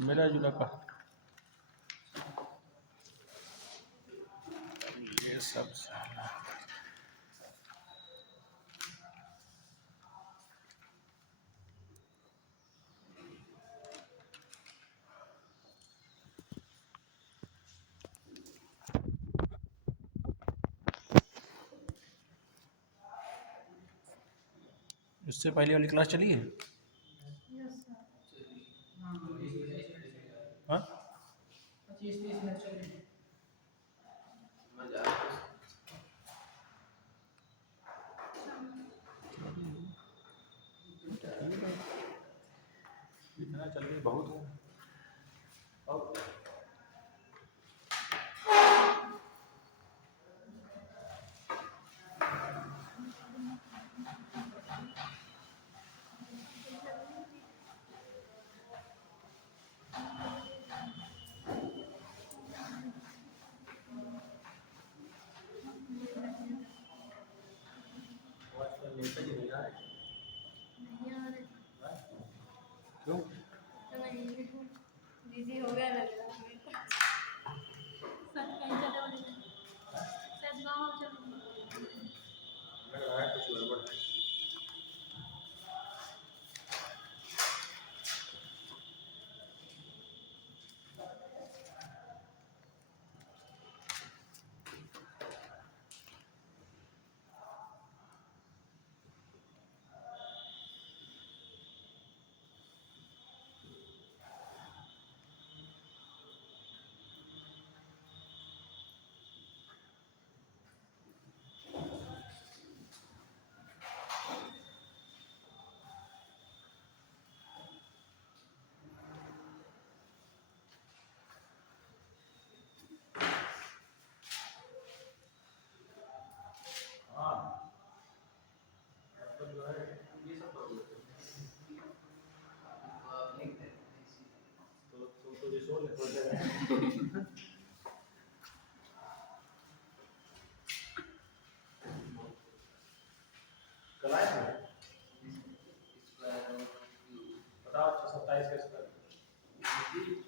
मिला जुला का ये सब साला इससे पहले वाली क्लास चली है। हाँ 25-30 मिनट चलेगी। इतना चल रही बहुत है। और क्यों बिजी हो गया लग रहा है सच कहीं चले वाले सच गाँव चलो लग रहा है कुछ गड़बड़ है। कल आए थे बताओ 27 का स्क्वायर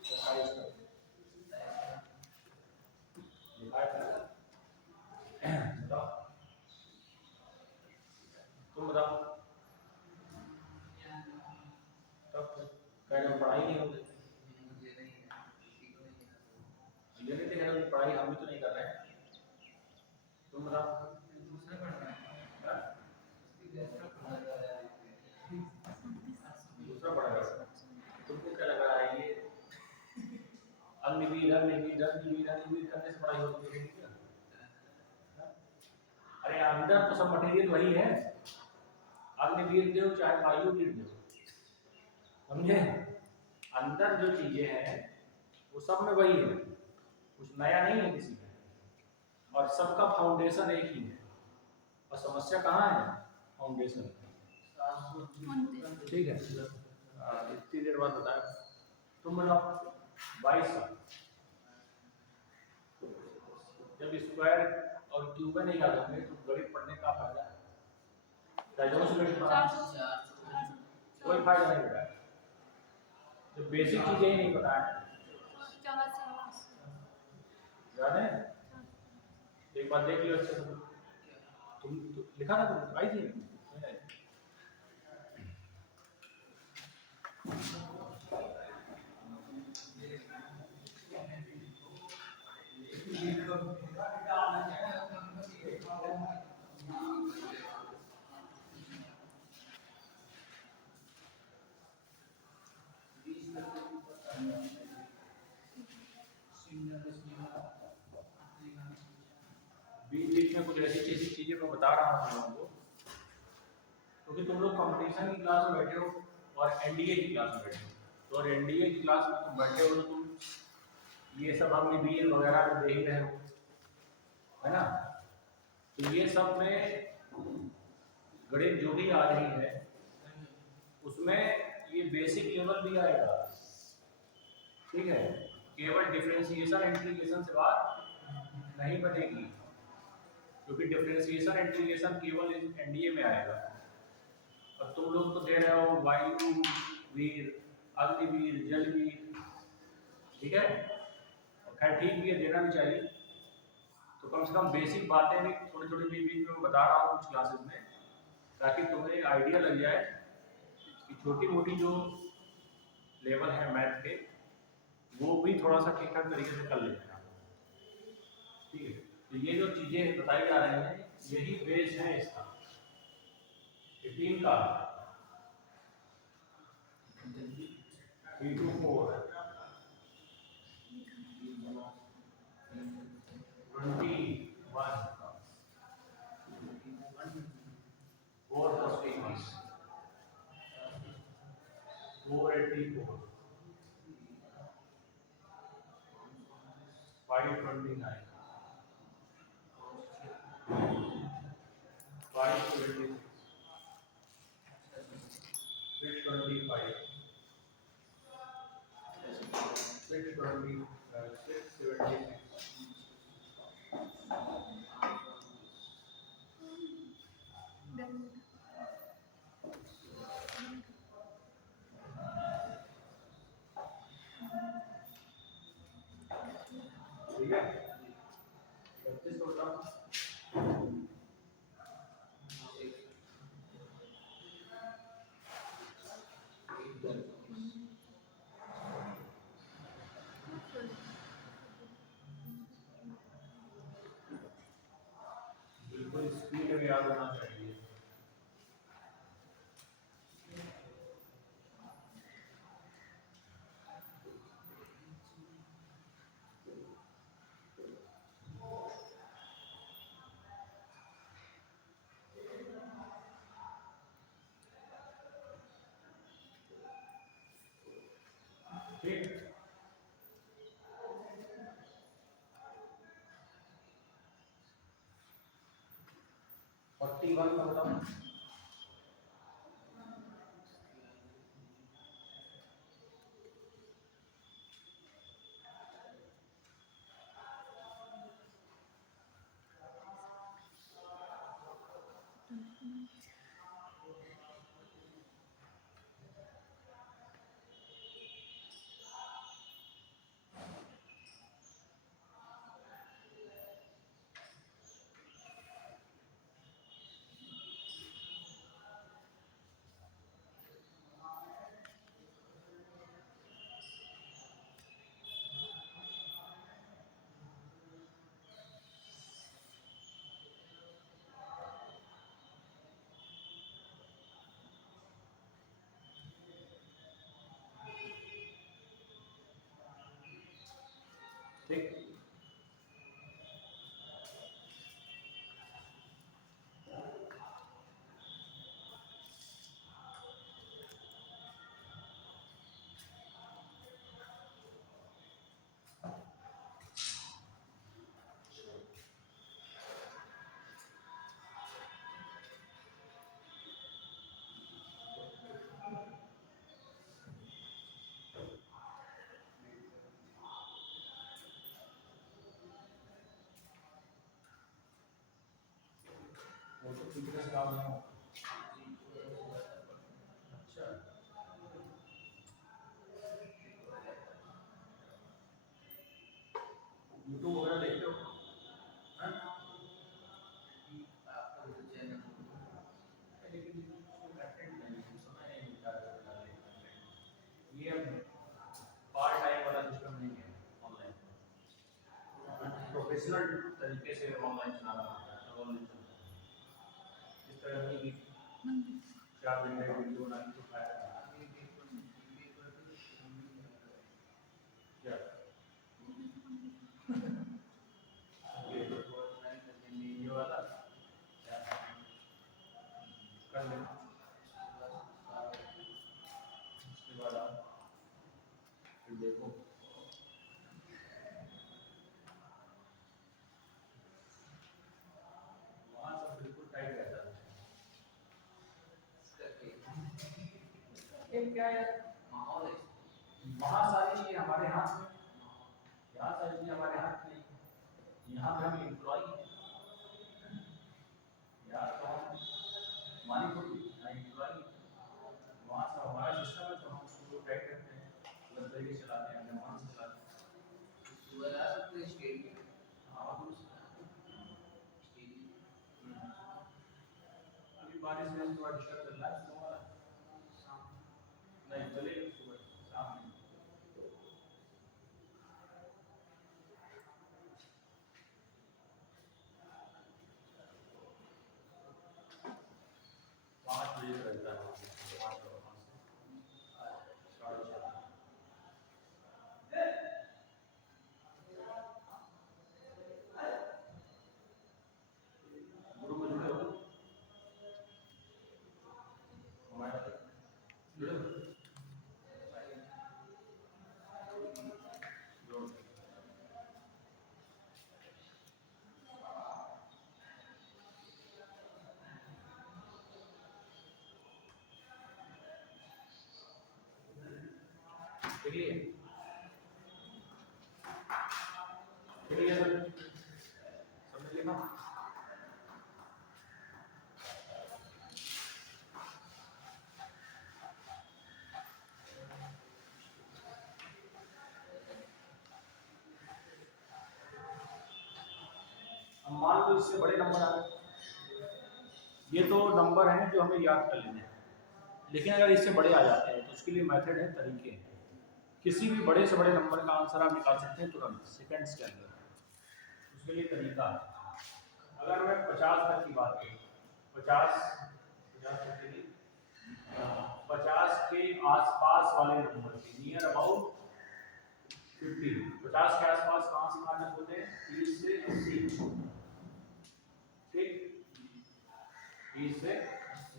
27 का लिखा था। बताओ तुम बताओ तब कह रहे हो पढ़ाई नहीं होगी। ये नहीं देख रहे हो पढ़ाई हम भी तो नहीं कर रहे हैं। तुम बताओ हाँ? दूसरा पढ़ेगा तुमको क्या लग रहा है ये अग्निवीर अग्निवीर अग्निवीर अग्निवीर करने से पढ़ाई होती है क्या? अरे अंदर तो सब मटेरियल वही है। अग्निवीर दो चाहे वायुवीर दो समझे। अंदर जो चीजें हैं वो सब में वही है कुछ नया नहीं है किसी में और सबका फाउंडेशन एक ही है। और समस्या कहाँ है फाउंडेशन। ठीक है इतनी देर बाद बताया तुम बताओ 22 का जब स्क्वायर और क्यूब नहीं याद होंगे तो गणित पढ़ने का फायदा है। कोई फायदा नहीं होगा जो बेसिक चीजें ही नहीं पता है। याद है एक बार देख लियो अच्छे से तुम लिखा ना तुम आई थी नहीं आई। बीच बीच में कुछ ऐसी चीजें मैं बता रहा हूँ तुम लोगों को क्योंकि तुम लोग कंपटीशन की क्लास में बैठे हो और एनडीए की क्लास में बैठे हो। तो और एनडीए की क्लास में तुम बैठे हो तो तुम ये सब अग्निवीर वगैरह तो देख ही रहे हो है ना। तो ये सब में गणित जो भी आ रही है उसमें ये बेसिक लेवल भी आएगा। ठीक है केवल डिफरेंशिएशन इंटीग्रेशन से बात नहीं बनेगी क्योंकि डिफरेंशिएशन इंटीग्रेशन केवल एनडीए में आएगा। और तुम लोग तो दे रहे हो वायु वीर अग्निवीर जलवीर ठीक है, और खैर ठीक भी है, देना भी चाहिए। तो कम से कम बेसिक बातें भी थोड़ी थोड़ी बीच बीच में बता रहा हूँ कुछ क्लासेस में, ताकि तुम्हें एक आइडिया लग जाए कि छोटी मोटी जो लेवल है मैथ के वो भी थोड़ा सा ठीक ठाक तरीके से कर लेते हैं। ठीक है, तो ये जो चीज़ें बताई जा रही हैं यही बेस है इसका 15 का 3 to 4 21 440 484 529 526 625 620 676 ठीक है, 25 को बताओ। बिल्कुल स्पीड में याद होना चाहिए। ठीक, 41 का बताओ। ठीक, वो तो फिटनेस काम है। अच्छा, यूट्यूब वगैरह देखते हो? हाँ? लेकिन उसमें कंटेंट नहीं है, समय नहीं मिलता है डालने का content। ये अब पार्ट टाइम वाला सिस्टम नहीं है ऑनलाइन, प्रोफेशनल तरीके से ऑनलाइन चलाना पड़ता है, तब ऑनलाइन चलता है। इस तरह की 4 घंटे वीडियो बनाने तो फायदा नहीं है। क्या? ये वाला कर लेना, उसके बाद आप फिर देखो। वहाँ सब बिल्कुल टाइट रहता है। ये क्या है, माहौल है, वहाँ सारी चीजें हमारे हाथ में, यहाँ सारी चीजें हमारे हाथ में नहीं। यहाँ पे हम एम्प्लॉय हैं, यहाँ तो हम मालिक होते हैं, यहाँ एम्प्लॉय। वहाँ सब हमारा सिस्टम है तो हम उसको टाइट रखते हैं, अलग तरीके से चलाते हैं, ध्यान से चलाते हैं। अभी बारिश में थोड़ा डिस्टर्ब चल रहा है स्लो वाला। नहीं चलेगा सुबह शाम में। पाँच बजे से रहता है, 5 से 4:30। गुरु को जुड़े हो? हमारे जुड़े हो? जोड़। ठीक है ठीक है सर, समझ लेना। अब मान लो इससे बड़े नंबर आ गए, ये तो नंबर हैं जो हमें याद कर लेने हैं, लेकिन अगर इससे बड़े आ जाते हैं तो उसके लिए मेथड है, तरीके हैं। किसी भी बड़े से बड़े नंबर का आंसर आप निकाल सकते हैं तुरंत सेकंड्स के अंदर, उसके लिए तरीका है। अगर मैं 50 तक की बात करूँ, 50 के आसपास वाले नंबर के नियर अबाउट 50, 50 के आसपास कहाँ से माइनस होते हैं? 30 से 80। ठीक, 30 से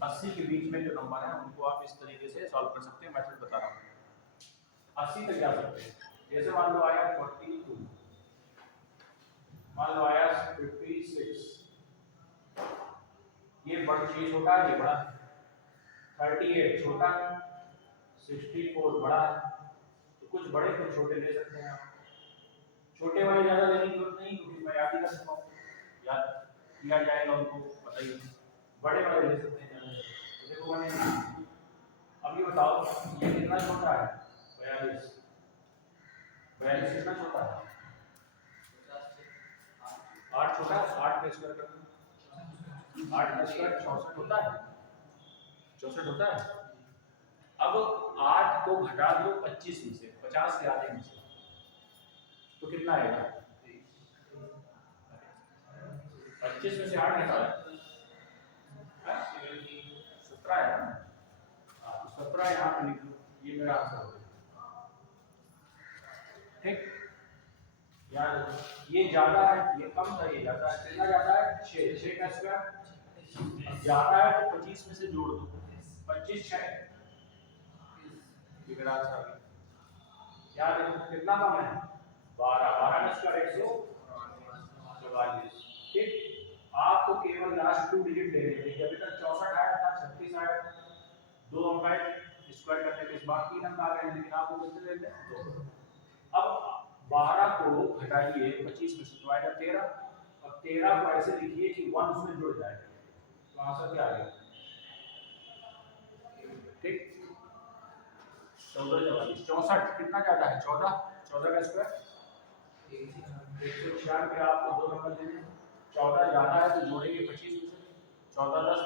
80 के बीच में जो नंबर है उनको आप इस तरीके से सॉल्व कर सकते हैं। मेथड बता रहा हूँ, 80 तक जा सकते हैं। जैसे मान लो आया 42, मान लो आया 56, ये बड़ा चीज छोटा है, ये बड़ा है। 38 छोटा है, 64 बड़ा है। तो कुछ बड़े कुछ छोटे ले सकते हैं आप। छोटे वाले ज्यादा लेने की जरूरत नहीं, क्योंकि मैं याद ही कर सकता हूँ, याद किया जाएगा उनको, बताइए। बड़े वाले ले सकते हैं ज्यादा। तो देखो मैंने अभी बताओ ये कितना छोटा है? 42। 42 कितना छोटा है? 8 छोटा है, 8 का स्क्वायर कर दो। 8 का स्क्वायर 64 होता है, 64 होता है। अब 8 को घटा दो 25 में से, 50 के आधे में से, तो कितना आएगा? 25 में से 8 घटा 17 है ना? तो 17 यहाँ पे लिख लो, ये मेरा आंसर हो गया। ठीक, याद रखो ये ज्यादा है, ये कम था, ये ज्यादा है। कितना ज्यादा है? 6। 6 का स्क्वायर ज्यादा है तो 25 में से जोड़ दो, 25 6, ये मेरा आंसर आ गया। याद रखो कितना कम है? 12। 12 का स्क्वायर 144। ठीक, आपको केवल लास्ट 2 डिजिट ले लेने हैं। अभी तक 64 आया था, 36 आया था, 2 अंक आए स्क्वायर करने के बाद 3 अंक आ गए, लेकिन आपको कितने लेते हैं? 2। अब 12 को घटाइए 25 में से, तो आएगा 13। अब 13 को ऐसे लिखिए कि 1 उसमें जुड़ जाए, तो आंसर क्या आ गया? ठीक, 1444। 64 कितना ज्यादा है? 14। 14 का स्क्वायर 196 पे आपको 2 नंबर देने हैं। 14 ज्यादा है तो जोड़ेंगे 25 में से, 14 10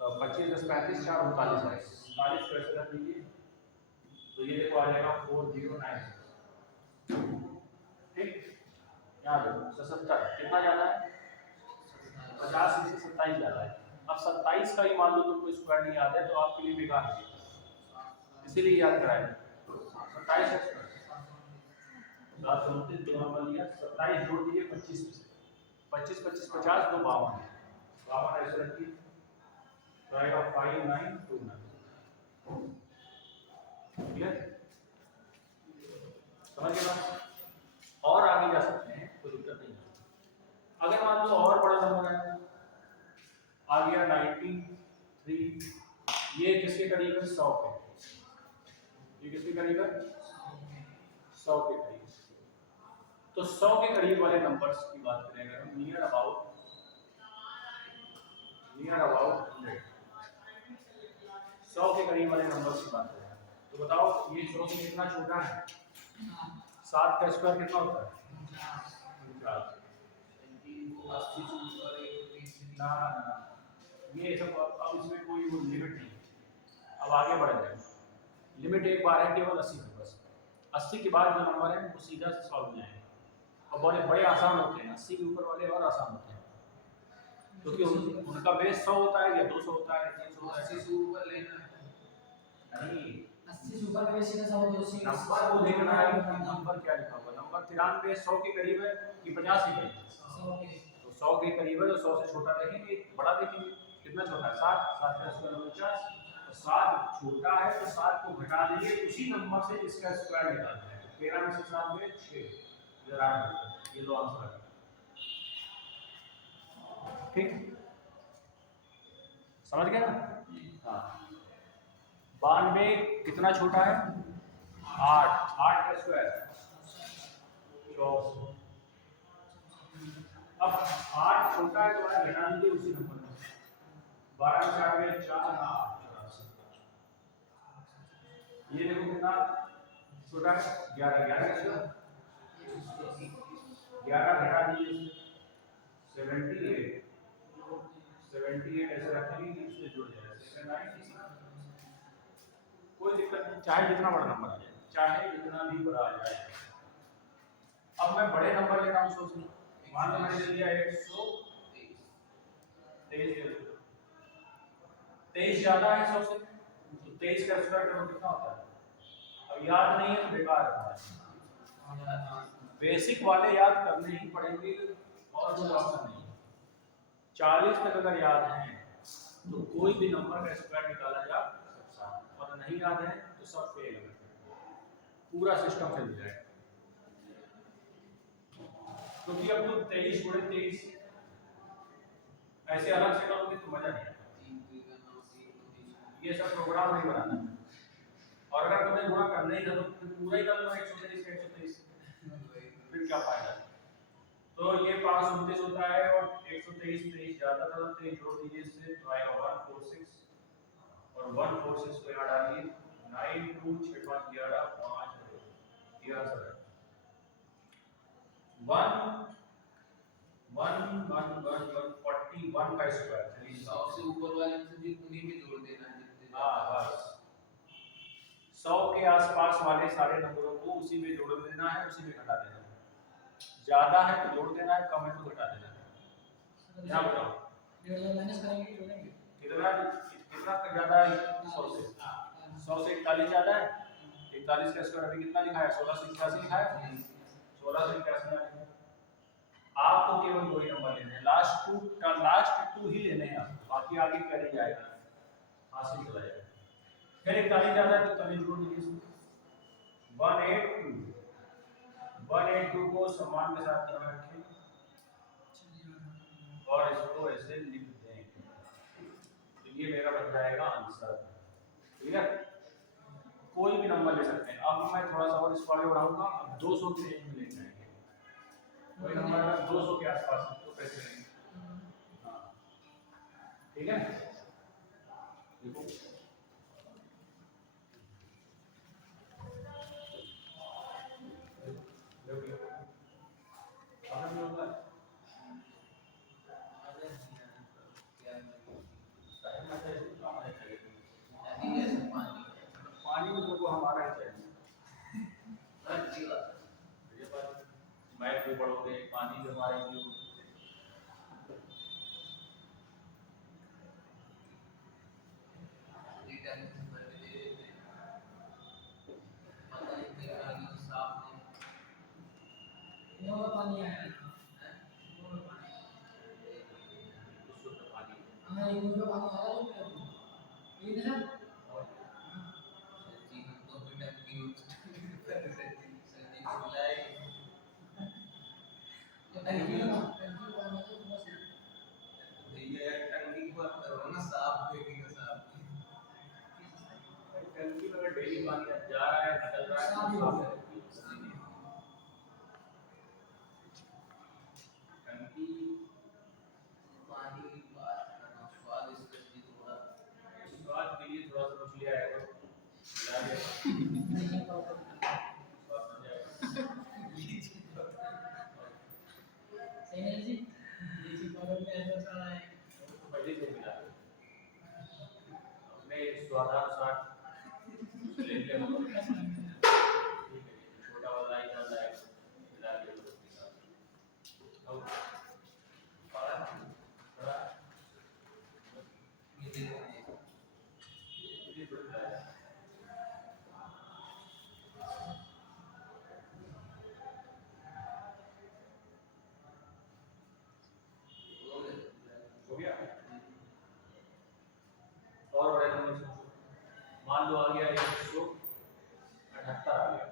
25 10 35 4 39 है, 39 को ऐसे रख दीजिए, तो ये देखो आ जाएगा 409। ठीक, याद रखो 77 कितना ज्यादा है? 50 में से 27 ज्यादा है। अब 27 का ही मान लो तुमको स्क्वायर नहीं याद है तो आपके लिए बेकार है, इसीलिए याद कराएंगे। 27 है स्क्वायर 729, 2 नंबर लिया, 27 जोड़ दीजिए 25 में से, 25 25 50 2 52, 52 ऐसे रखिए, तो आएगा 5929। क्लियर, समझ गए बात? और आगे जा सकते हैं, कोई दिक्कत नहीं है। अगर मान लो और बड़ा नंबर है, आ गया 93, ये किसके करीब है? 100 के। ये किसके करीब है? 100 के करीब। तो 100 के करीब वाले नंबर्स की बात करें अगर हम, नियर अबाउट 100, 100 के करीब वाले नंबर्स की बात करें, तो बताओ ये 100 से कितना छोटा है? 7 का स्क्वायर कितना होता है? 49। ना ना ना, ये सब अब इसमें कोई वो लिमिट नहीं है। अब आगे बढ़ जाए, लिमिट एक बार है केवल 80 की बस। 80 के बाद जो नंबर है वो सीधा से सॉल्व हो जाएंगे और बड़े बड़े आसान होते हैं। 80 के ऊपर वाले और आसान होते हैं क्योंकि उनका बेस 100 होता है या 200 होता है, 300 होता है। 80 से ऊपर लेना है। नहीं, 80 से ऊपर का बेस का सब 200 नंबर वो देखना है कि नंबर क्या लिखा हुआ है। नंबर 93 100 के करीब है कि 50 के करीब है? 100 के। तो 100 के करीब है तो 100 से छोटा देखेंगे, बड़ा देखेंगे। कितना छोटा है? 7। 7 का स्क्वायर 49। तो 7 छोटा है तो 7 को घटा देंगे, उसी नंबर से इसका स्क्वायर निकालना है। 13 में से 7 गए 6, इधर 8। ये लो आंसर है। ठीक, समझ गए ना? हाँ। 92 कितना छोटा है? 8। 8 का स्क्वायर 24। अब 8 छोटा है तो घटा दीजिए उसी नंबर में। 12 में 4 गए 4, 8। ये देखो कितना छोटा है? 11। 11 का स्क्वायर 11 घटा दीजिए 78। 78 ऐसे रखेंगे कि इससे जुड़ जाए 69। कोई दिक्कत नहीं, चाहे जितना बड़ा नंबर आ जाए, चाहे जितना भी बड़ा आ जाए। अब मैं बड़े नंबर लेता हूँ 100 से। मान लो मैंने ले लिया 123। 23 ज्यादा है 100 से, तो 23 का स्क्वायर करो कितना होता है? अब याद नहीं है तो बेकार है। बेसिक वाले याद करने ही पड़ेंगे और कोई ऑप्शन नहीं। 40 तक अगर याद है तो कोई भी नंबर का स्क्वायर निकाला जा सकता है, और नहीं याद है तो सब फेल है, पूरा सिस्टम फेल हो जाएगा। क्योंकि अब तुम 23 गुणे 23 ऐसे अलग से करोगे तो मजा नहीं आएगा। ये सब प्रोग्राम नहीं बनाना है। और अगर तुम्हें गुणा करना ही था तो पूरा ही कर लो 123 का 123, फिर क्या फायदा? तो ये 529 होता है और 123 23 ज्यादा था, 23 जोड़ दीजिए इससे तो आएगा 146 और 146 को यहाँ डालिए 9 2 6 5 11 5 2। ये आंसर है 141 का स्क्वायर। 100 से ऊपर वाले से भी उन्हीं में जोड़ देना है जितने। हाँ बस 100 के आसपास वाले सारे नंबरों को उसी में जोड़ देना है, उसी में घटा देना है। ज्यादा है तो जोड़ देना है, कम है तो घटा देना है। क्या बताओ? माइनस करेंगे जोड़ेंगे। कितना कितना ज्यादा है? 100 से 41 ज्यादा है। 41 का स्क्वायर अभी कितना लिखा है? 16 से 81 लिखा है। 16 से 81 लिखा है। आपको केवल दो ही नंबर लेने हैं, लास्ट टू ही लेने हैं आपको, बाकी आगे कैरी जाएगा, हासिल चला जाएगा। फिर 41 ज्यादा है तो 41 जोड़ दीजिए। 182 को सम्मान के साथ यहाँ रखें और इसको ऐसे लिख दें, तो ये मेरा बन जाएगा आंसर। ठीक है, कोई भी नंबर ले सकते हैं। अब मैं थोड़ा सा और इसको आगे बढ़ाऊंगा, अब 200 के रेंज में ले जाएंगे। कोई नंबर अगर 200 के आसपास है तो कैसे लेंगे? हाँ ठीक है, देखो पानी में तुमको हमारा ही चाहिए। मैथ भी पढ़ोगे, पानी भी हमारा ही। पानी आया है। हाँ ये पानी आया है। ये ना टंकी में अगर डेली पानी जा रहा है निकल रहा है तो साफ है। टंकी पानी बात करना स्वाद इसका थोड़ा स्वाद के लिए थोड़ा सा कुछ लिया है तो मिला लिया स्वाद बन जाएगा। 168 लेंगे हम लोग। ठीक है, छोटा वाला ही चल रहा है मिला के तो अब बड़ा बड़ा ये बड़ा है। हो गया और बड़े नंबर सोचो, मान लो आ गया 178 आ गया।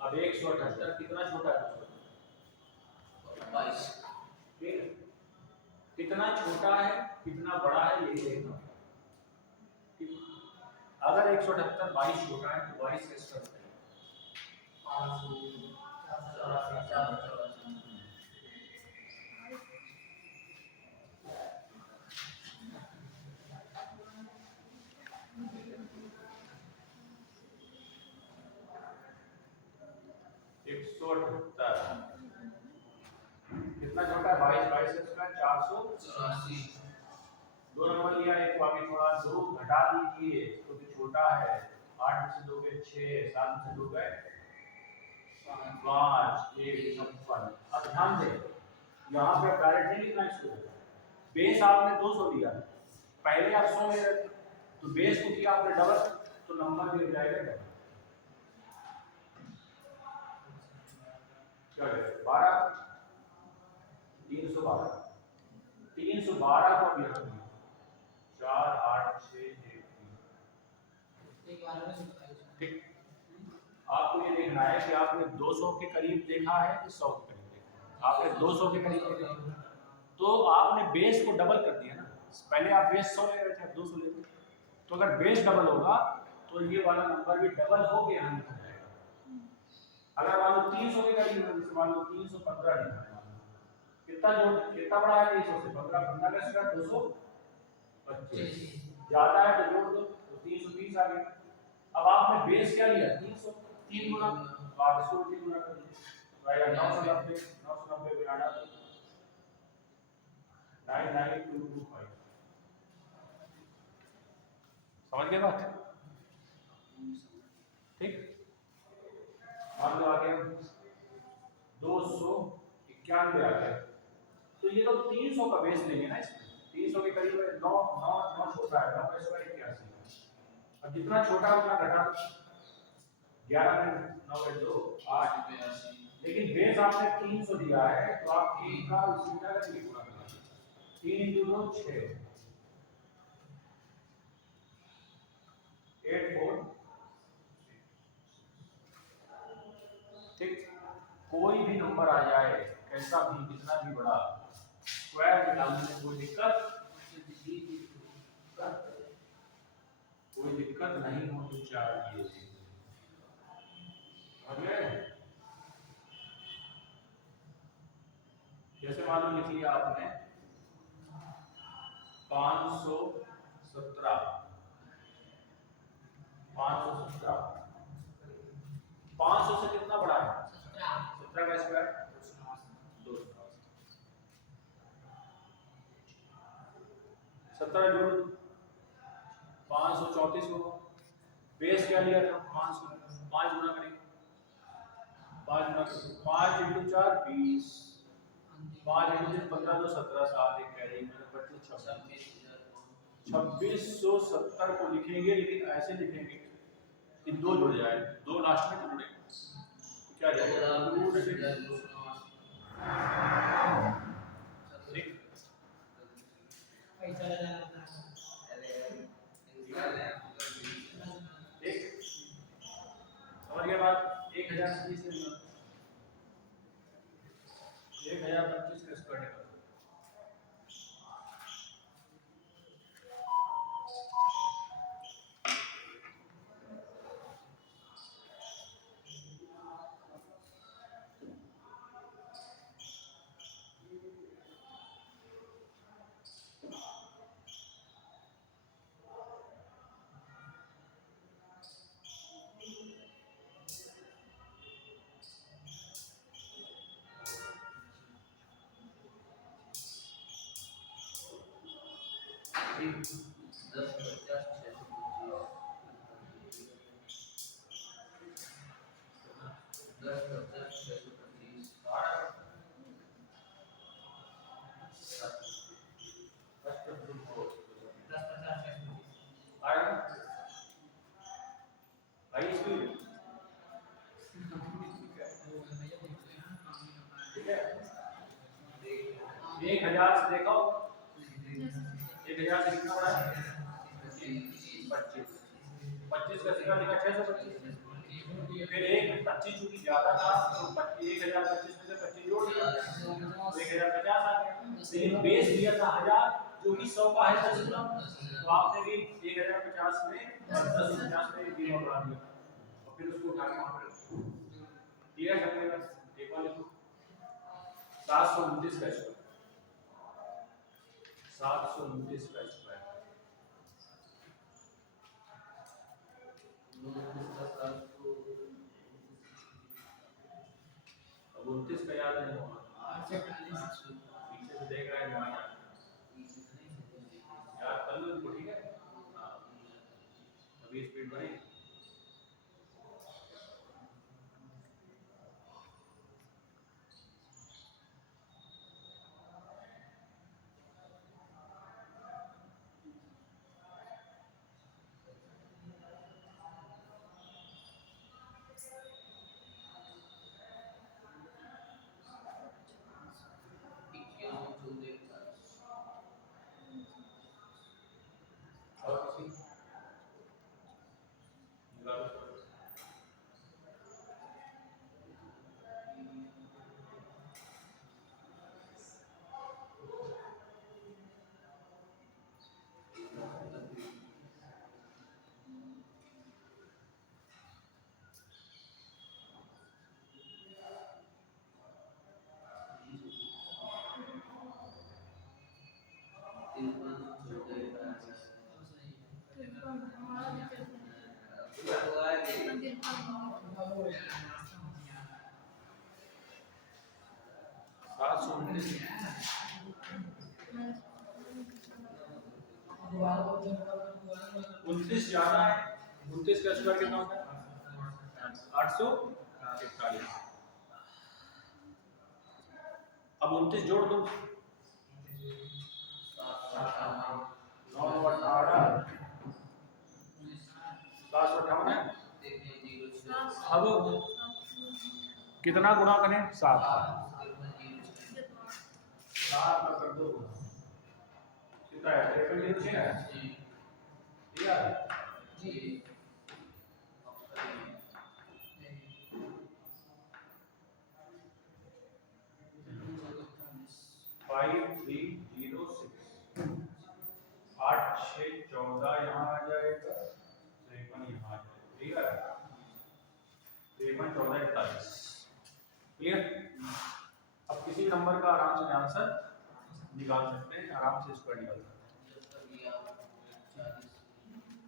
अब 178 कितना छोटा है? 22। ठीक है, कितना छोटा है कितना बड़ा है ये देखना। अगर 178 22 छोटा है तो 22 का स्क्वायर करें 178 कितना छोटा है? 22 22 का स्क्वायर 484। दो नंबर लिया, एक को आगे छोड़ा, 2 घटा दीजिए तो भी छोटा है। 8 में से 2 गए 6, 7 में से 2 गए 5, 1 56। अब ध्यान दें यहाँ पे डायरेक्ट नहीं लिखना इसको, बेस आपने 200 लिया, पहले आप 100 ले रहे थे तो बेस को किया आपने डबल तो नंबर भी हो जाएगा डबल। क्या है 12 312 312 को भी रख दिया 4 8 6 1 3। ठीक, आपको ये देखना है कि आपने 200 के करीब देखा है कि 100 के करीब देखा है। आपने 200 के करीब देखा तो आपने बेस को डबल कर दिया ना, पहले आप बेस 100 ले रहे थे, अब 200 ले रहे। तो अगर बेस डबल होगा तो ये वाला नंबर भी डबल हो के यहाँ लिखा जाएगा। अगर मान लो 300 के करीब है, जैसे मान लो 315 लिखा है, कितना बड़ा है 300 से? 15 15 का स्क्वायर 225, ज्यादा है तो जोड़ दो तो 330 आ गया। अब आपने बेस क्या लिया 300, 3 गुना, आप इसको 3 गुना कर दीजिए, आएगा 990 990 बिराना 99225। समझ गए बात? ठीक, मान लो आ गया 291 आ गया, तो ये तो 300 का बेस लेंगे ना, इसमें 300 के करीब 9 9 9 छोटा है 9 का स्क्वायर 81। अब जितना छोटा उतना घटा 11 में 9 में 2 8 82, लेकिन बेस आपने 300 दिया है तो आप 3 का उसी का करके गुणा करना, 3 × 2 6 8 4। ठीक, कोई भी नंबर आ जाए कैसा भी कितना भी बड़ा, स्क्वायर निकालने में कोई दिक्कत नहीं होनी चाहिए। जैसे मान लो लिख लिया आपने 517 500 से कितना बड़ा है 17 का स्क्वायर 200। 17 जोड़ 534 होगा। बेस क्या लिया था 500, 5 गुना करेंगे 5 गुना 5 × 4 20, 5 × 3 15 2 17 7 1 कह रही है 25 2670 को लिखेंगे, लेकिन ऐसे लिखेंगे कि 2 जुड़ जाए, 2 लास्ट में जुड़े तो क्या जाएगा 2 से ठीक। समझ गए बात? 1025 का स्क्वायर निकालो। हाई स्पीड, ठीक है। 1000 से देखो, 1000 से कितना बड़ा है? 25, 25 का सिक्का लिखा 625, फिर एक 25 चूंकि ज्यादा था तो 1025 में से 25 जोड़ दिया तो 1050 आ गया, लेकिन बेस दिया था 1000 जो कि 100 का है 10 गुना, तो आपने भी 1050 में 1050 में भी बढ़ा दिया और फिर उसको उठा के वहां पर रख दिया। चलेगा एक बार लिखो 729 का स्क्वायर, 729 का स्क्वायर, अब 29 का याद नहीं होगा, पीछे से देख रहा है ध्यान याद कर लो इनको, ठीक है। हाँ, अभी स्पीड बढ़ेगी। और किसी निकालो। सात सौ 29 ज्यादा है, 29 का स्क्वायर कितना होता है? 841। अब 29 जोड़ दो, 9 18 758 है। अब कितना गुणा करें? 7 कर दो कितना है? 53 है, ठीक है। 5306, 8 6 14 यहाँ आ जाएगा, 53 यहाँ आ जाएगा, ठीक है। 53 14 41, क्लियर। अब किसी नंबर का आराम से आंसर निकाल सकते हैं, आराम से स्क्वायर निकाल सकते हैं।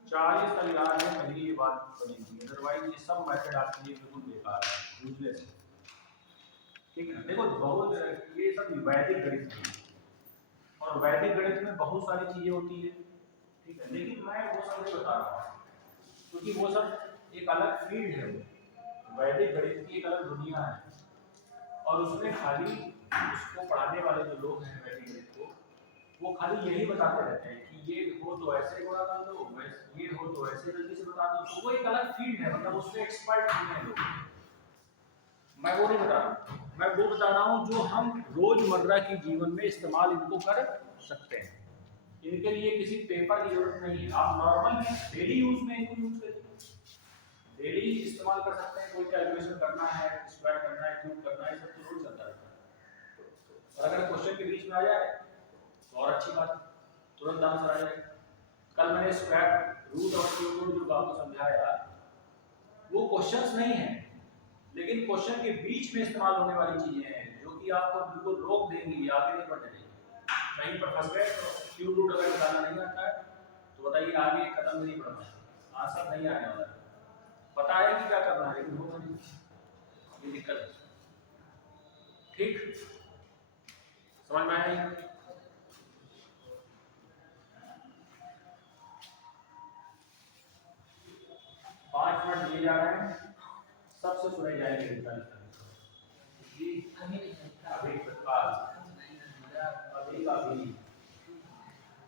40 का याद है, पहली ये बात बनेगी, अदरवाइज ये सब मेथड आपके लिए बिल्कुल बेकार है, यूजलेस है, ठीक है। देखो बहुत ये सब वैदिक गणित है और वैदिक गणित में बहुत सारी चीजें होती है, ठीक है, लेकिन मैं वो सब नहीं बता रहा हूँ क्योंकि वो सब एक अलग फील्ड है, वैदिक गणित की एक अलग दुनिया है और उसमें खाली उसको पढ़ाने वाले जो लोग हैं वैदिक गणित को, वो खाली यही बताते रहते हैं कि ये हो तो ऐसे गुणा कर दो, ये हो तो ऐसे जल्दी से बता दो, तो वो एक अलग फील्ड है, मतलब उसमें एक्सपर्ट नहीं है लोग। मैं वो नहीं बता रहा हूँ, मैं वो बता रहा हूँ जो हम रोजमर्रा की जीवन में इस्तेमाल इनको कर सकते हैं, इनके लिए किसी पेपर की जरूरत नहीं है, आप नॉर्मल डेली यूज में इनको यूज करिए, डेली इस्तेमाल कर सकते हैं। कोई कैलकुलेशन करना है, स्क्वायर करना है, क्यूब करना है, सब तो रोज चलता रहता है, और अगर क्वेश्चन के बीच में आ जाए तो और अच्छी बात, तुरंत आंसर आ जाएगा। कल मैंने स्क्वायर रूट और क्यूब रूट जो आपको समझाया वो क्वेश्चंस नहीं है, लेकिन क्वेश्चन के बीच में इस्तेमाल होने वाली चीजें हैं जो कि आपको बिल्कुल रोक देंगी, आगे नहीं बढ़ने देंगी। कहीं पर फंस गए तो क्यूब रूट अगर निकालना नहीं आता है तो बताइए आगे कदम नहीं बढ़ना है, आंसर नहीं आने वाला है, पता है कि क्या करना है लेकिन होगा नहीं, ये दिक्कत है, ठीक। समझ में आया? 5 मिनट दिए जा रहे हैं, सबसे सुनाई जाएंगे इंसान जी। अभी तत्काल अभी का अभी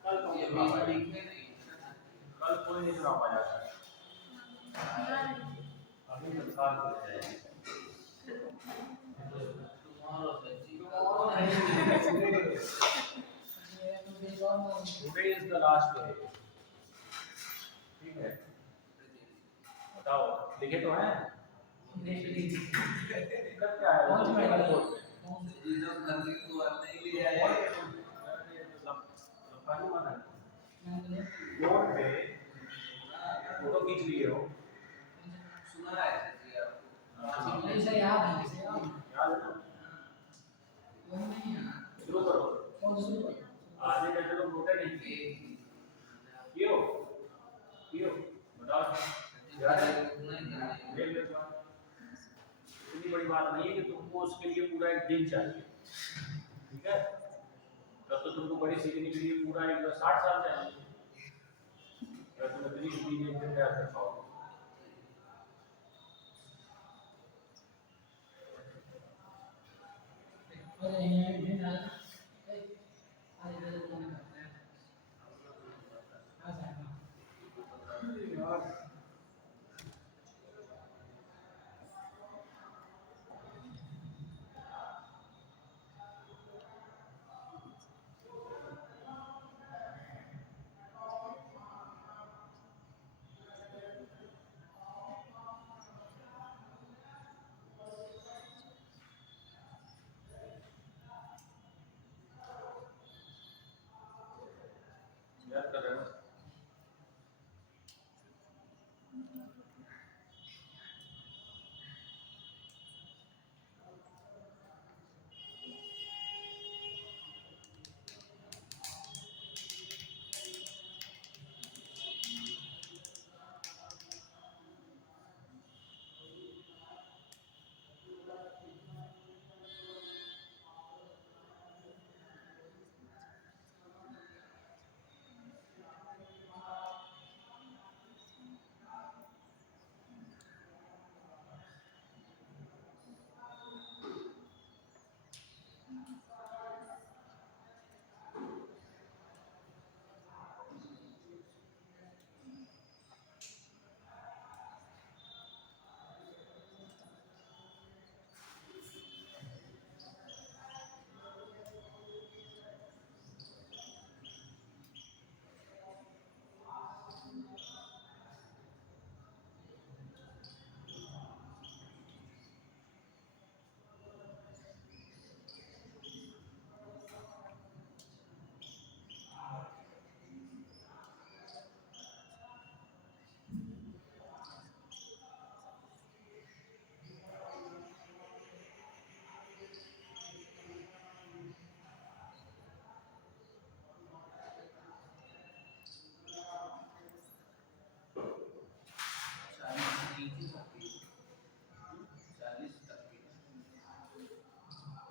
कल कौन सुना पाएगा? कल कोई नहीं सुना पाया। अभी तत्काल सुनाई जाएंगे। Today is the last day. ठीक है, बताओ लिखे तो हैं? दिक्कत क्या है? कौन सी लिखे पढ़ाई? हैं बोर्ड पे। कौन सी? बोर्ड पे फोटो खींच लिए हो? नहीं सर, याद है, सर, याद है। याद है ना? वो नहीं है। शुरू करो। कौन सा शुरू करो? आधे घंटे तो नोटे नहीं किए क्यों बताओ। याद है? देख लो इसको। इतनी बड़ी बात नहीं है कि तुमको उसके लिए पूरा एक दिन चाहिए, ठीक है? तब तो तुमको बड़ी सीखने के लिए पूरा एक 60 साल चाहिए, अगर तुम इतनी चीजें एक दिन में याद कर पाओगे। अरे ये दिन है। अरे ये दिन है। आ जाएगा। यार याद कर रहे हो?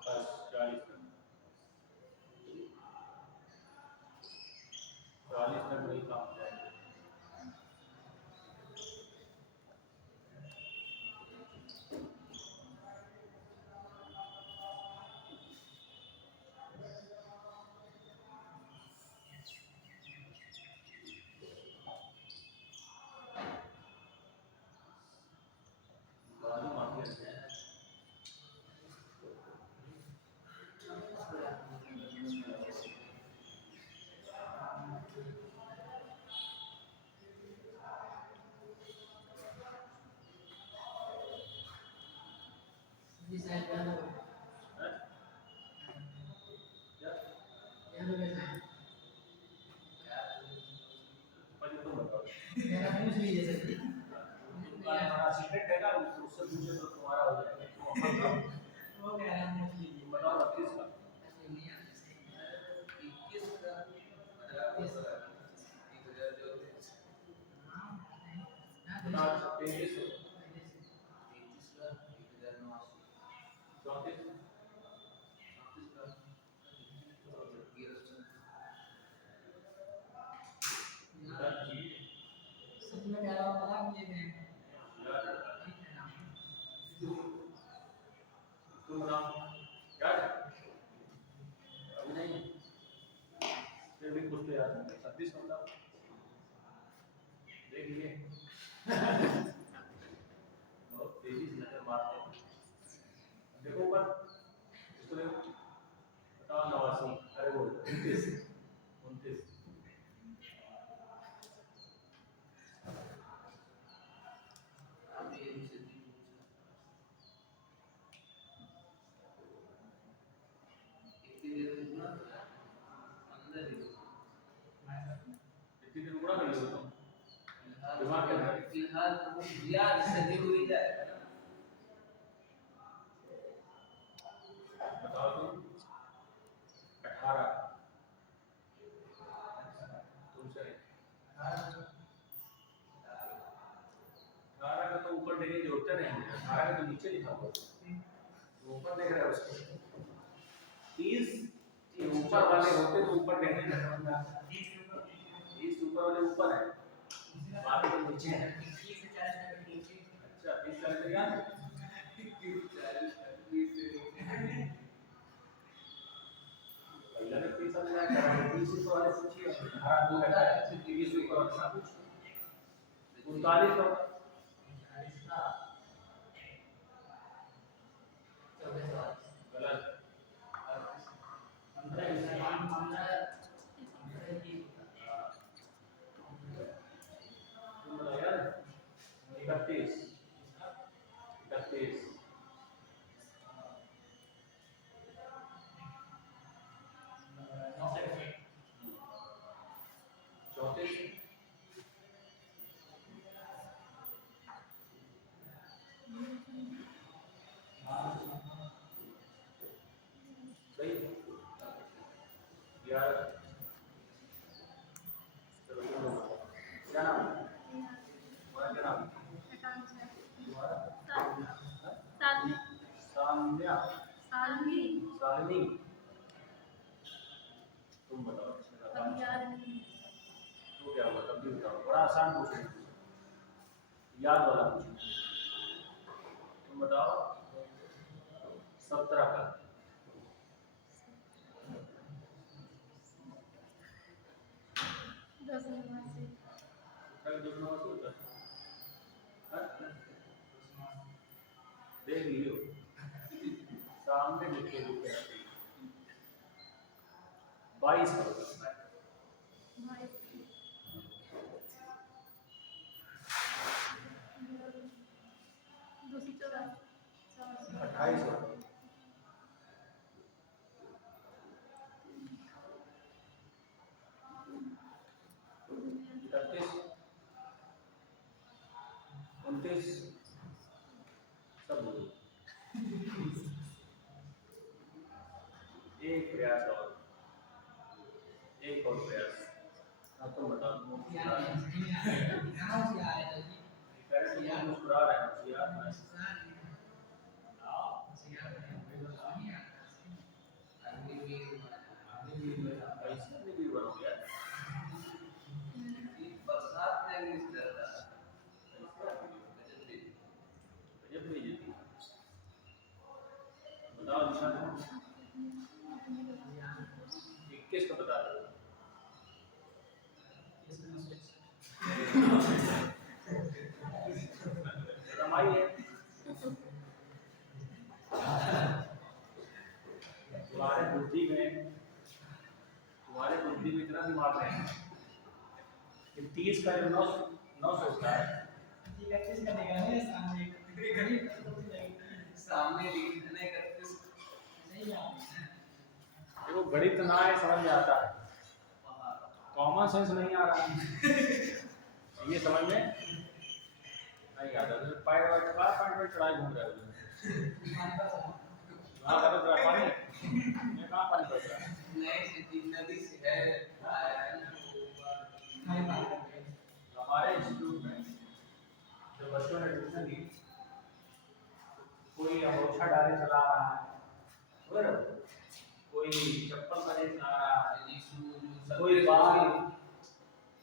बस 40 मिनट 40 मिनट वही काम हो जाएगा। बाजू माफी है। ये शायद याद हो। हैं? क्या? याद हो गया। पहले तुम बताओ। मेरा पूछ लीजिए सर। तुम्हारा सीक्रेट है ना, उससे पूछे तो तुम्हारा हो जाएगा। तुम अपना बताओ। वो कह रहा है पूछ लीजिए। तुम बताओ 32 का। नहीं याद है। 21 का 30 का। बताओ 23 हो। 34 सच में कह रहा हूँ, मजाक नहीं है। तेजी से नजर मारते हैं। देखो ऊपर, इसको देखो, बताओ 89, अरे वो 29, 29। आप ये से तीन इतनी देर में पूरा अंदर ही इतनी देर गुणा कर लो तुम, दिमाग के अंदर। फिलहाल तो वो याद सजी हुई जाएगा ना। बताओ तुम 18, तुमसे 18 का तो ऊपर देखने की जरूरत नहीं है, 18 का तो नीचे लिखा हुआ है, तो ऊपर देख रहा है उसको। 30 ये ऊपर वाले होते तो ऊपर देखने का समझ में आता। 30 ऊपर वाले ऊपर है, बाकी तो नीचे है। अच्छा 30 40 तक याद है? पहले में 30 समझ आया, 30 ऊपर वाले पूछिए, 18 दूर रहता है, 30 ऊपर वाले ना पूछ। 39 होगा। गलत। तुम बताओ यार, 31, 31, 34, सही, 11, चलो बोलो, क्या नाम है? तुम्हारा क्या नाम है? तुम्हारा? सान्या, सालनी। तुम बताओ इसमें का तो क्या हुआ, तब भी बताओ, बड़ा आसान पूछना है, याद वाला पूछना है। तुम बताओ 17 का 2 नंबर से होता है? हाँ? देख लियो, सामने लिखे लिखे 22 का होगा। 28 होगा। 31, 29, सब बोलो। एक प्रयास और, एक और प्रयास। हाँ तुम बताओ, तुम मुस्कुरा रहे हो। कह रहे तुम मुस्कुरा रहे हो, याद नहीं। ऐसे अग्निवीर बनोगे यार, बरसात में भी इस तरह का गजब बेइज्जती। बताओ निशान, 21 का बता दो। रमाई है, तुम्हारे बुद्धि में इतना दिमाग नहीं है कि 30 का जो 9 सोचता है। सामने लिखने का देखो गणित ना है समझ में आता है, कॉमन सेंस नहीं आ रहा है, ये समझ में नहीं आता। तो पॉइंट पर चढ़ाई घूम रहा है वहाँ पर तो पानी, मैं कहाँ पानी पड़ रहा है? नए से नदी से है आया है ना हमारे इंस्टीट्यूट में जब बच्चों ने एडमिशन ली, कोई अंगोछा डाले चला रहा है, कोई चप्पल पहने चला रहा है, कोई बाल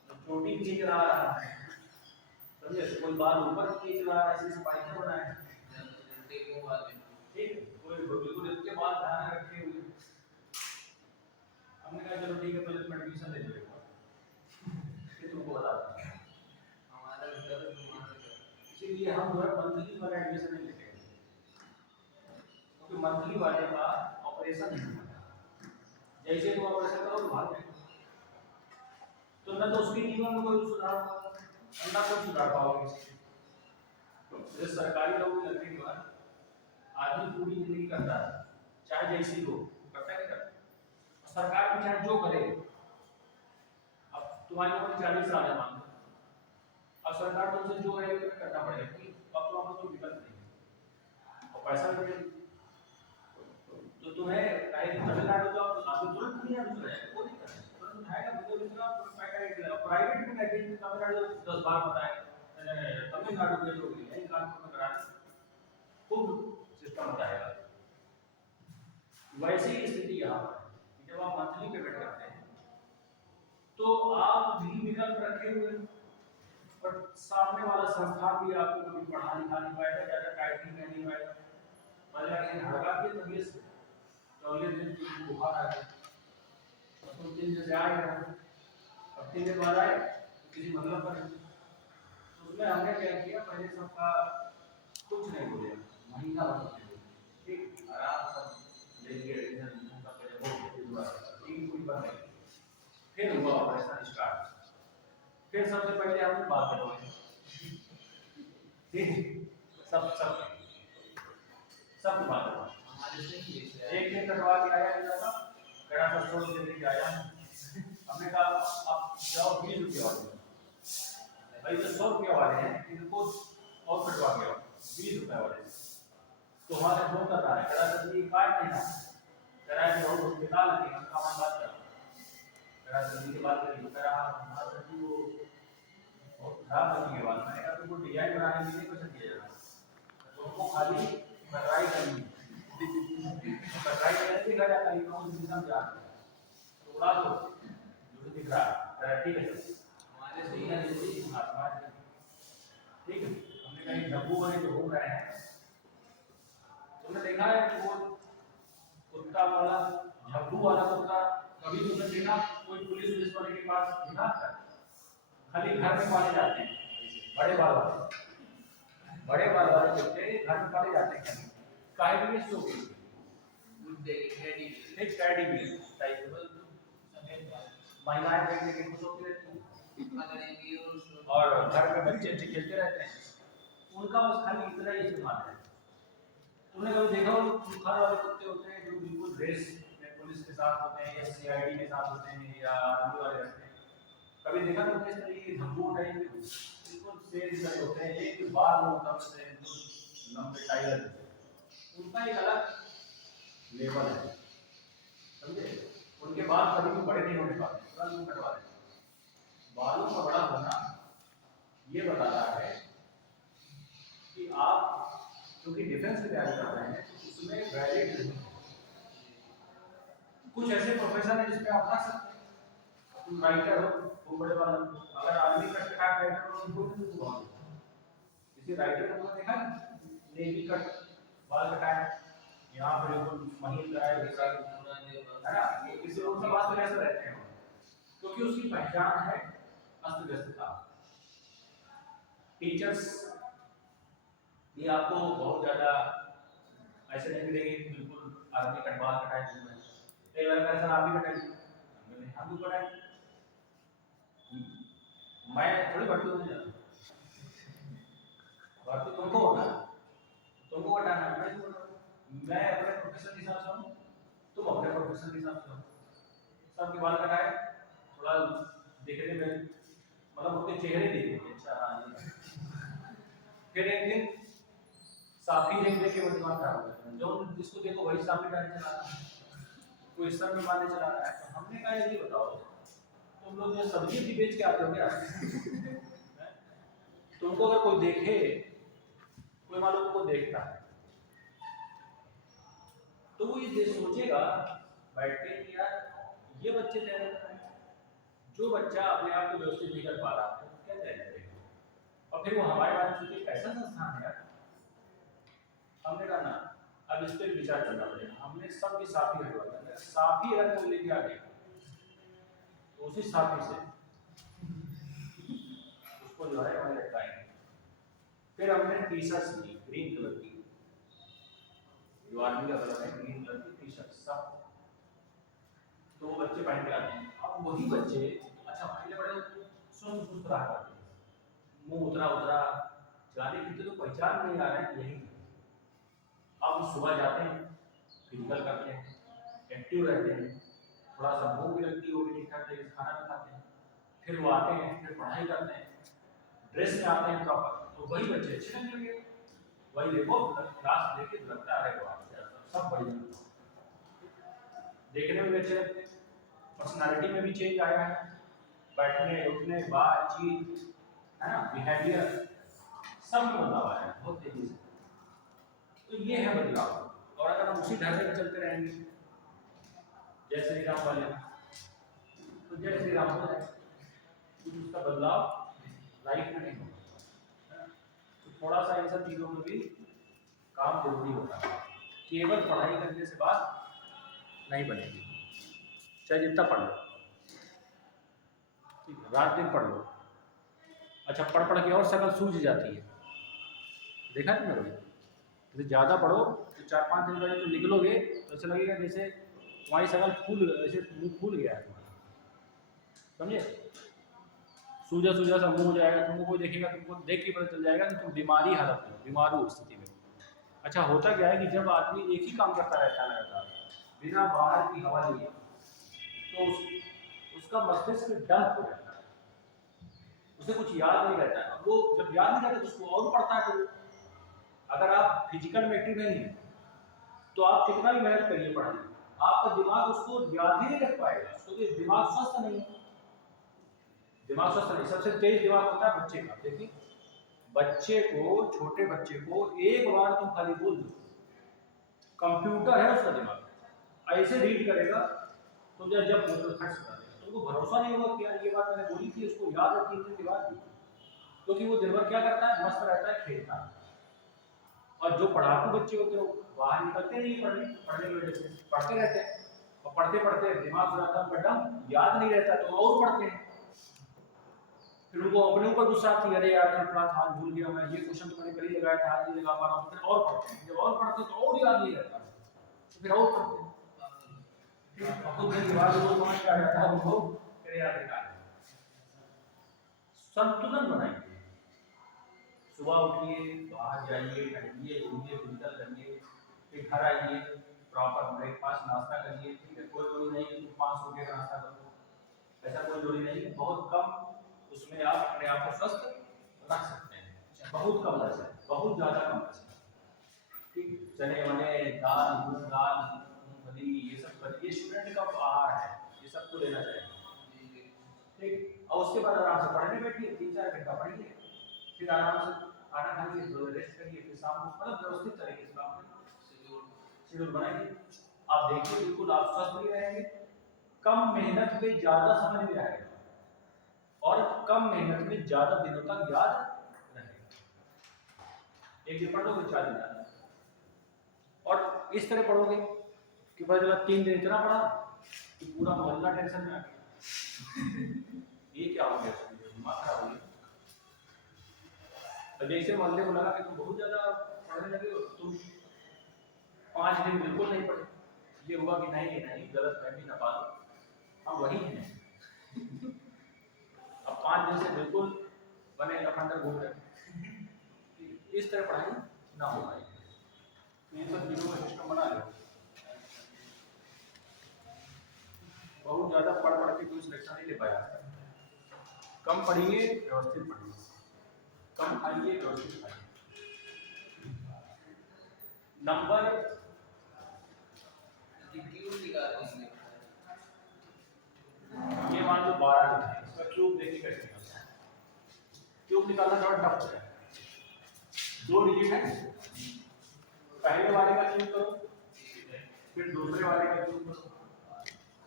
चोटी खींच रहा है, समझे? कोई बाल ऊपर खींच रहा है, ऐसे स्पाइक बनाए, ठीक है? कोई बिल्कुल इतने बाल ध्यान में रखे हुए। हमने कहा चलो ठीक है, पहले तुम एडमिशन ले लो, फिर तुमको बता दूंगा। हमारा घर तुम्हारा घर इसीलिए इसीलिए हम जो है मंथली वाला एडमिशन नहीं लेते हैं, क्योंकि मंथली वाले का ऑपरेशन नहीं होता। जैसे तुम ऑपरेशन करो तो भाग जाएगा, तो न तो उसके जीवन में कोई सुधार होगा, न कोई सुधार पाओगे इससे। तो सरकारी नौकरी लगने के बाद आदमी पूरी जिंदगी करता है, चाहे जैसी हो करता है, नहीं करता। सरकार भी चाहे जो करे, अब तुम्हारी उम्र 40 साल है मान लो, अब सरकार तुमसे जो है वो करना पड़ेगा, कि अब तो आपको कोई विकल्प नहीं और पैसा भी नहीं। तो तुम्हें कहीं तमिलनाडु तो आपको तुरंत तमिलनाडु चला जाएगा, कोई दिक्कत नहीं, तुरंत उठाएगा मुझे दूसरा प्राइवेट में बैठे तमिलनाडु 10 बार बताएगा तमिलनाडु में जो है कानपुर में कराना खूब सिस्टम बताएगा। वैसी ही स्थिति यहाँ पर है, जब आप मंथली पेमेंट करते हैं तो आप भी विकल्प रखे हुए हैं, और सामने वाला संस्थान भी आपको कभी पढ़ा लिखा नहीं पाएगा, ज़्यादा टाइपिंग नहीं पाएगा। पहले अगर हड़का की तबीयत से तो अगले दिन बुखार आ गया, तो 3 दिन से आएगा, अब 3 दिन बाद आए तो किसी मतलब पर नहीं। तो उसमें हमने क्या किया, पहले सबका कुछ नहीं बोले, महीना भर ठीक आराम से लेके एडमिशन का पहले हो कोई बात नहीं। फिर हुआ ऑपरेशन स्टार्ट, फिर सबसे पहले हमने बात करवाई, ठीक सब सब सब बात करवाई। एक दिन कटवा के आया मेरा था, कड़ा सा 100 रुपये लेके आया, हमने कहा आप जाओ 20 रुपये वाले, भाई जो 100 रुपये वाले हैं इनको और कटवा के आओ 20 रुपये वाले। तो हमारे फोन कर रहा है, कड़ा सा जी काट नहीं था, कड़ा से बहुत निकाल लेंगे, हम काम बात कर कड़ा सा जी की बात करिए, कड़ा हमारा सर जी वो बहुत खराब लगने के बाद मैंने कहा तुमको डिजाइन बनाने के लिए कुछ दिया जाना, तुमको खाली कटराई करनी है, कटराई करने की घर आता है, कौन सी दिशा में जा रहा है तो उड़ा दो जो दिख रहा है, ठीक है हमारे से ही है ठीक है। हमने कहीं डब्बू बने तो घूम रहे हैं, तुमने देखा है कि वो कुत्ता वाला झब्बू वाला कुत्ता कभी तुमने देखा कोई पुलिस वाले के पास दिखा? खाली घर में पाले जाते हैं, बड़े बाल वाले कुत्ते घर में पाले जाते हैं, काहे के लिए? शो के लिए, एक टेडी बियर टाइप महिलाएं देखने के खुश होती रहती हैं, और घर में बच्चे खेलते रहते हैं, उनका बस खाली इतना ही इस्तेमाल है। तुमने कभी देखा हो घर वाले कुत्ते होते हैं जो बिल्कुल रेस में पुलिस के साथ होते हैं या सीआईडी के साथ होते हैं या आर्मी वाले रहते हैं, कभी देखा तुमने इस तरीके के धब्बू टाइप के बिल्कुल शेर जैसे होते हैं, एक बार वो होता है लंबे टाइगर, उनका एक अलग लेवल है, समझे? उनके बाल कभी भी बड़े नहीं होने पाते, पूरा लूप कटवा देते। बालों का बड़ा होना ये बताता है कि आप क्योंकि डिफेंस की तैयारी कर रहे हैं, उसमें वैलिड नहीं, कुछ ऐसे प्रोफेशन है जिसमें आप रख सकते हैं, तुम राइटर हो वो बड़े वाला, अगर आदमी का कट राइटर हो तो बहुत किसी राइटर को तुमने देखा नेवी कट बाल कटाए, यहाँ पर बिल्कुल महीन कराए है ना, ये किसी और से बात कैसे रहते हैं, क्योंकि उसकी पहचान है अस्त व्यस्तता। टीचर्स ये आपको बहुत ज्यादा ऐसे नहीं मिलेंगे बिल्कुल आदमी कटवा कटाए हुए, कई बार सर आप भी कटाइए, हम भी कटाए, मैं थोड़ी भर्ती होने जा रहा हूँ, भर्ती तुमको होना, तुमको कटाना है, मैं अपने प्रोफेशन के हिसाब से हूँ, तुम अपने प्रोफेशन के हिसाब से हो, सबके बाल कटाए, थोड़ा देखने में मतलब उनके चेहरे देखेंगे, अच्छा हाँ ये, फिर एक दिन साफी देख के वो दिमाग खराब हो जाता है, जो जिसको देखो वही साफी डालने चला रहा है, कोई सर में मारने चला रहा है। तो हमने कहा ये बताओ तुम लोग जो सब्जी भी बेच के आते हो क्या? तुमको अगर कोई देखे, कोई मान लो तुमको देखता है तो वो ये सोचेगा बैठ के कि यार ये बच्चे तैयारी कर रहे हैं, जो बच्चा अपने आप को व्यवस्थित नहीं कर पा रहा है क्या तैयारी करेगा, और फिर वो हमारे बारे में सोचे कैसा संस्थान है यार। हमने कहा ना अब इस पर विचार करना पड़ेगा, हमने सबकी साफी हटवा दिया, साफी अगर कोई लेके आ गया तो उसी साफी से उसको जो है हमें लटकाएंगे, फिर हमने टी शर्ट्स ली ग्रीन कलर की, जो आर्मी का कलर है ग्रीन कलर की टी शर्ट सब, तो वो बच्चे पहन के आते हैं। अब वही बच्चे अच्छा पहले बड़े सुस्त सुस्त रहा करते हैं, मुंह उतरा उतरा चलाने की तो पहचान नहीं आ रहे हैं यही। अब सुबह जाते हैं, फिजिकल करते हैं, एक्टिव रहते हैं, थोड़ा सा भूख भी लगती है, वो भी ठीक ठाक तरीके से खाना भी खाते हैं, फिर वो आते हैं, फिर पढ़ाई करते हैं, ड्रेस में आते हैं प्रॉपर, तो वही बच्चे अच्छे लगने लगे। वही देखो क्लास लेके लगता है सब बढ़िया, देखने में भी अच्छे लगते हैं, पर्सनालिटी में भी चेंज आया है, बैठने उठने बातचीत है ना, बिहेवियर सब में बदलाव आया है बहुत तेजी से। तो ये है बदलाव। और अगर हम उसी ढंग से चलते रहेंगे जय श्री राम वाले, तो जय श्री राम हो जाएगा, कुछ उसका बदलाव लाइफ में नहीं होगा। तो थोड़ा सा इन सब चीज़ों में भी काम जरूरी होता है, केवल पढ़ाई करने से बात नहीं बनेगी, चाहे जितना पढ़ लो, ठीक है, रात दिन पढ़ लो। अच्छा पढ़ पढ़ के और शक्ल सूझ जाती है, देखा तुमने रोज, जैसे ज़्यादा पढ़ो तो 4-5 दिन पहले तो निकलोगे तो ऐसा लगेगा जैसे तुम्हारी शक्ल फूल, ऐसे मुँह फूल गया है तुम्हारा, समझे, सूजा सूजा सा मुँह हो जाएगा, तुमको कोई देखेगा तुमको देख के पता चल जाएगा कि तुम बीमारी हालत में, बीमार हो स्थिति में। अच्छा होता क्या है कि जब आदमी एक ही काम करता रहता है लगातार बिना बाहर की हवा लिए, तो उसका मस्तिष्क डंप हो जाता है, उसे कुछ याद नहीं रहता है, वो जब याद नहीं रहता तो उसको और पढ़ता है। तो अगर आप फिजिकल में एक्टिव नहीं है तो आप कितना भी मेहनत करिए पढ़ाई, आपका दिमाग उसको याद ही नहीं रख पाएगा, क्योंकि दिमाग स्वस्थ नहीं है, दिमाग स्वस्थ नहीं। सबसे तेज दिमाग होता है बच्चे का, देखिए बच्चे को, छोटे बच्चे को एक बार तुम खाली बोल दो, कंप्यूटर है उसका दिमाग, ऐसे रीड करेगा तो जब बोल खट सकता है, तुमको भरोसा नहीं होगा कि यार ये बात मैंने बोली थी, उसको याद है 3 दिन के बाद भी, क्योंकि वो दिन भर क्या करता है, मस्त रहता है, खेलता है। और जो पढ़ाकू बच्चे होते हैं बाहर निकलते नहीं पढ़ने की वजह से, पढ़ते रहते हैं, और पढ़ते पढ़ते दिमाग हो जाता है उनका डम, याद नहीं रहता तो और पढ़ते हैं, फिर उनको अपने ऊपर गुस्सा आती है, अरे यार कल पढ़ा था आज भूल गया मैं, ये क्वेश्चन तो मैंने कल ही लगाया था आज नहीं लगा पा रहा हूँ, फिर और पढ़ते हैं, जब और पढ़ते हैं तो और याद नहीं रहता, तो फिर और पढ़ते हैं, तो फिर दिमाग में समझ में आ जाता है उनको, फिर याद निकाल। संतुलन बनाइए, सुबह उठिए, बाहर जाइए, टहलिए, घूमिए, फिजिकल करिए, फिर घर आइए, प्रॉपर ब्रेकफास्ट नाश्ता करिए, ठीक है, कोई जरूरी नहीं है तुम 500 रुपये का नाश्ता करो, ऐसा कोई जरूरी नहीं है, बहुत कम उसमें आप अपने आप को स्वस्थ रख सकते हैं, बहुत कम पैसे, बहुत ज़्यादा कम पैसे, ठीक, चने वने दाल मूंग दाल मूंगफली ये सब करिए, स्टूडेंट का आहार है, ये सब तो लेना चाहिए, ठीक, और उसके बाद आराम से पढ़ने बैठिए, 3-4 घंटा पढ़िए, फिर आराम से खाना खाइए, रेस्ट करिए, फिर शाम को मतलब व्यवस्थित तरीके से काम करिए, शेड्यूल बनाइए, आप देखिए बिल्कुल आप स्वस्थ भी रहेंगे, कम मेहनत में ज़्यादा समझ में आएगा, और कम मेहनत में ज़्यादा दिनों तक याद रहेगा। एक दिन पढ़ लोगे 4 दिन याद, और इस तरह पढ़ोगे कि पता चला 3 दिन इतना पढ़ा कि पूरा मोहल्ला टेंशन में आ गया ये क्या हो गया, दिमाग खराब हो गया। तो जैसे मोहल्ले को लगा कि तुम बहुत ज़्यादा पढ़ने लगे हो, तुम 5 दिन बिल्कुल नहीं पढ़े, ये हुआ कि नहीं नहीं गलत फहमी ना पालो, हम वही हैं अब 5 दिन से बिल्कुल बने लफंडर घूम रहे, इस तरह पढ़ाई ना हो पाएगी, तो ये सब चीज़ों का सिस्टम बना लो। बहुत ज़्यादा पढ़ पढ़ के कोई सिलेक्शन नहीं ले पाया, कम पढ़िए व्यवस्थित पढ़िए, कम खाइए व्यवस्थित खाइए। नंबर ये मान लो 12 है, इसका क्यूब देखिए कैसे निकलता है, क्यूब निकालना थोड़ा टफ होता है, 2 डिजिट है, पहले वाले का क्यूब करो, फिर दूसरे वाले का क्यूब करो,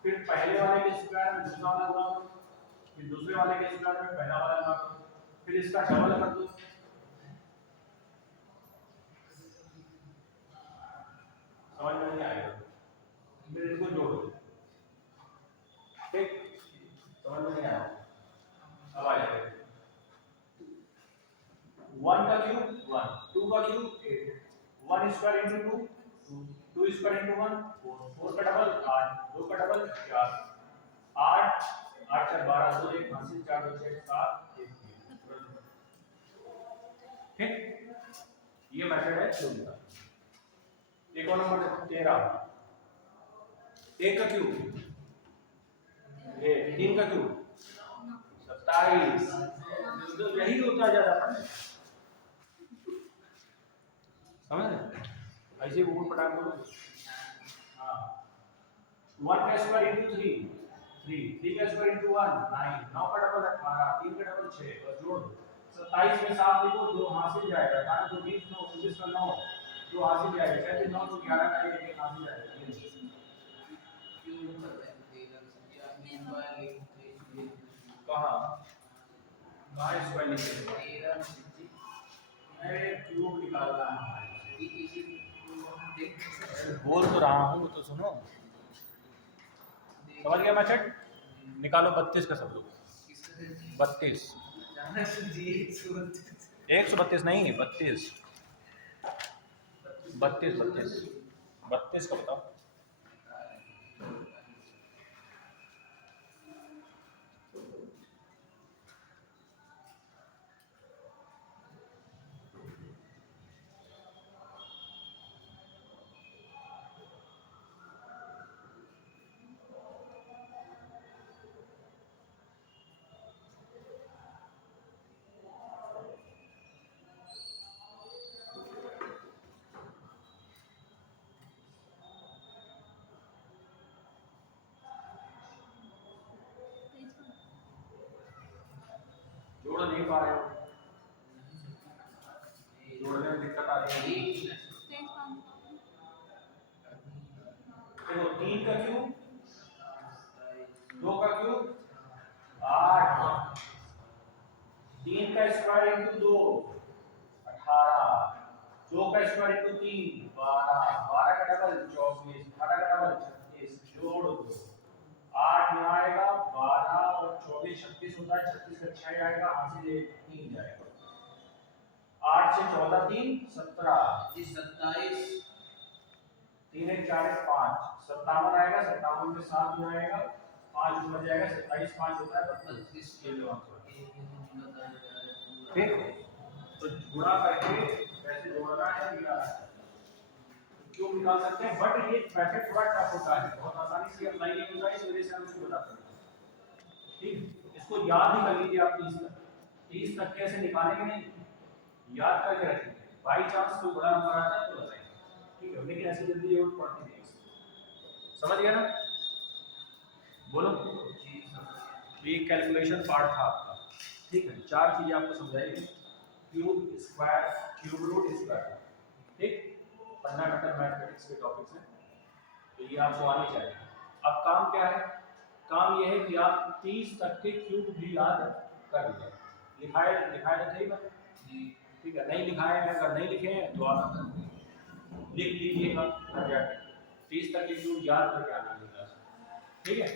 फिर पहले वाले के स्क्वायर में दूसरा वाला गुणा करो, फिर दूसरे वाले के स्क्वायर में पहला वाला गुणा करो, फिर इसका डबल कर दो, समझ में नहीं आएगा, फिर इसको जोड़ो, ठीक, समझ में नहीं आया, अब आ जाएगा 1 का cube 1 square into 2, 2 square into 1, 4 का डबल 8, 2 का डबल 4, 8 8 4 12, 2 1 5 4 2 6 7 1 ठीक। ये मेथड है क्यूब का। एक और नंबर 13, 1 का क्यूब, ये 3 का क्यूब 27, तो यही होता ज्यादा पढ़ने समझ रहे? ऐसे ऊपर पटाख बोलो। हाँ 1 का स्क्वायर इंटू 3, 3 का स्क्वायर इंटू 1 9, 9 का डबल 18, 3 का डबल 6 और जोड़ दो 27 में 7 लिखो, 2 हासिल जाएगा, 18 2 20 9 19 का 9, 2 हासिल जाएगा, 7 9 तो 11 का 1 हासिल जाएगा। कहाँ कहाँ स्क्वायर लिखे? अरे क्यूब निकालना है, बोल तो रहा हूँ तो सुनो। समझ गया मैथड? निकालो 32 का सब लोग। 32 132 नहीं 32 32 32 32 का बताओ। जोड़ नहीं पा रहे हो, जोड़ने में दिक्कत आ रही है। देखो 3 का क्यूब, 2 का क्यूब 8, 3 का स्क्वायर इंटू 2 18, 2 का स्क्वायर इंटू 3 12, 12 का डबल 24, 18 का डबल 36, जोड़ दो 8 यहाँ आएगा, 12 और 24 36 होता है, 36 का 6 आएगा, हासिल 3 जाएगा, 8 से 14 3 17, 27 3 1 4 1 5 57 आएगा, 57 में 7 यहाँ आएगा, 5 ऊपर जाएगा, 27 5 होता है 32। ठीक, तो गुणा करके कैसे जोड़ना है मिलाना है, क्यों निकाल सकते हैं, बट ये मैथड थोड़ा टफ होता है, बहुत आसानी से अप्लाई नहीं होता है, इस वजह से हम इसको बताते हैं। ठीक, इसको याद ही कर लीजिए आप 30 तक कैसे निकालेंगे नहीं, याद करके रखेंगे, बाई चांस कोई बड़ा नंबर आता है तो बताएंगे। ठीक है, लेकिन ऐसे जल्दी जरूरत पड़ती नहीं, समझ गया ना? बोलो। ये कैलकुलेशन पार्ट था आपका। ठीक है, 4 चीजें आपको समझाएंगे, cube square, cube root square. ठीक, फंडामेंटल मैथमेटिक्स के टॉपिक्स हैं, तो ये आपको आने चाहिए। अब काम क्या है? काम ये है कि आप 30 तक के क्यूब भी याद कर लें। लिखाए तो सही बात। ठीक है, नहीं लिखाए हैं, अगर नहीं लिखे हैं तो आप लिख लीजिएगा, 30 तक के क्यूब याद करके आना है। ठीक है।